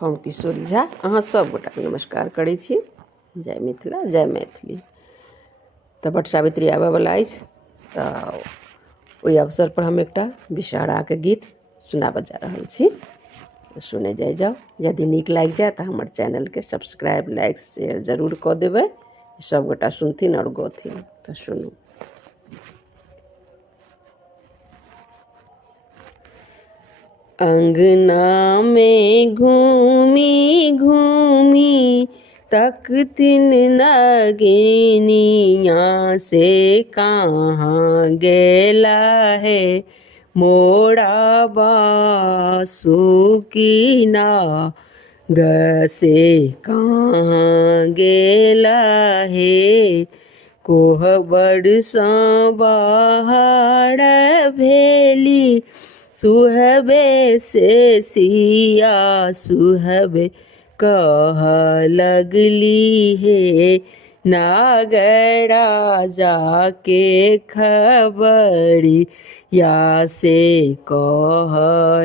हम किशोरी झा अहाँ सब गोटा के नमस्कार करै छी। जय मिथिला जय मैथिली। तऽ बट सावित्री आबऽ वाला अछि, तऽ ओहि अवसर पर हम एकटा विषहारा के गीत सुनाबऽ जा रहल छी। सुने जाय जाओ। यदि नीक लागि जाए तऽ हमर चैनल के सब्सक्राइब लाइक शेयर जरूर कऽ देबै। सब गोटा सुनथिन और गौथिन। तऽ सुनू। अंगना में घूमी घूमी तकतिन नगिनिया से कहाँ गेला है मोरा बासुकी नाग से कहाँ गेला है। कोहबर सँ बाहर भेली सुहबे से सिया सुहबे कह लगली हे। नागरा जाके खबरी या से कह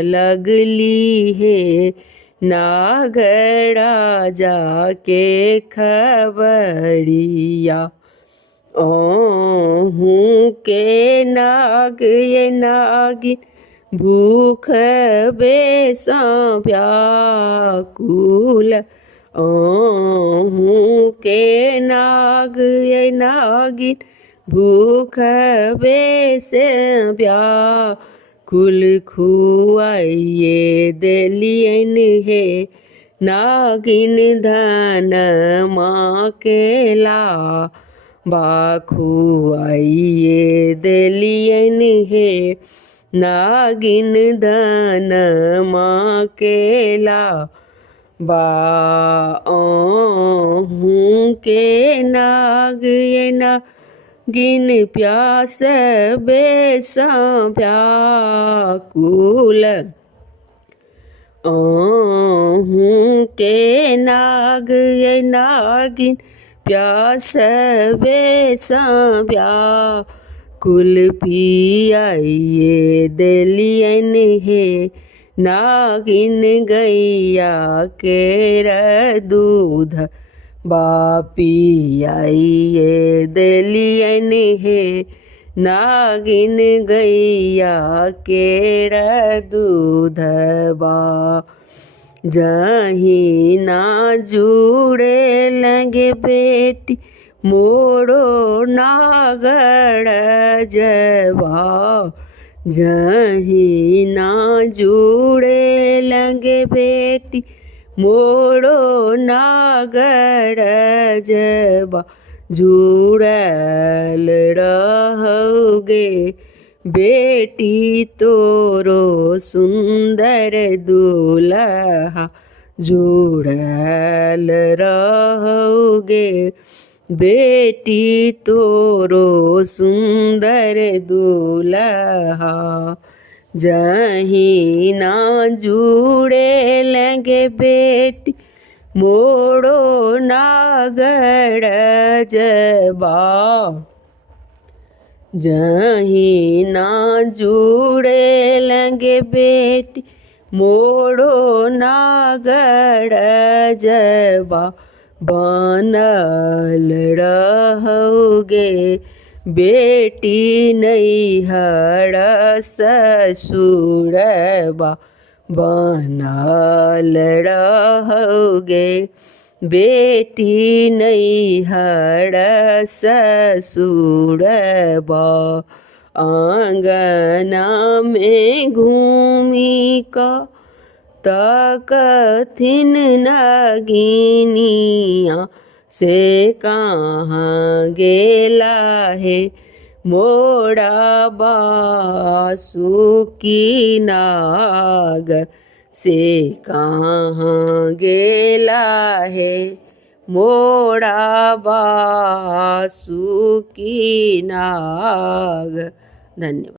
लगली हे। नागरा जाके खबरिया अहूँ के नाग ये नागिन भूख बेसां व्याकुल। अहूँ के नाग ये नागिन भूख बेसां व्याकुल। खुआइए देलियन हे नागिन धन माँ के लाबा। खुआइए देलियन हे नागिन धन माँ के लाबा। अहूँ के नाग ये नागिन प्यास बेसां व्याकुल। अहूँ के नाग ये नागिन प्यास बेसां व्याकुल। पियाइए देलियन हे नागिन गैया केर दूध बा। पियाइए देलियन हे नागिन गैया केर दूध बा। जहीं ना जुड़े लगे बेटी मोरो नागड़ जबा। जहीं ना जुड़े लगे बेटी मोरो नागड़ जबा। जुड़ल रहोगे बेटी तोरो सुंदर दूल्हा। जुड़ल रहोगे बेटी तोरो सुंदर दूल्हा। जहीं ना जुड़े लगे बेटी मोरो नागड़ जबा। जहीं ना जुड़े लगे बेटी मोरो नागड़ जबा। बनल रहोगे बेटी नैहर ससुरबा। बनल रहोगे बेटी नैहर ससुरबा। आंगना में घूमी का तकथिन नगिनिया से कहाँ गेला है मोरा बासुकी नाग से कहाँ गेला है मोरा बासुकी नाग। धन्यवाद।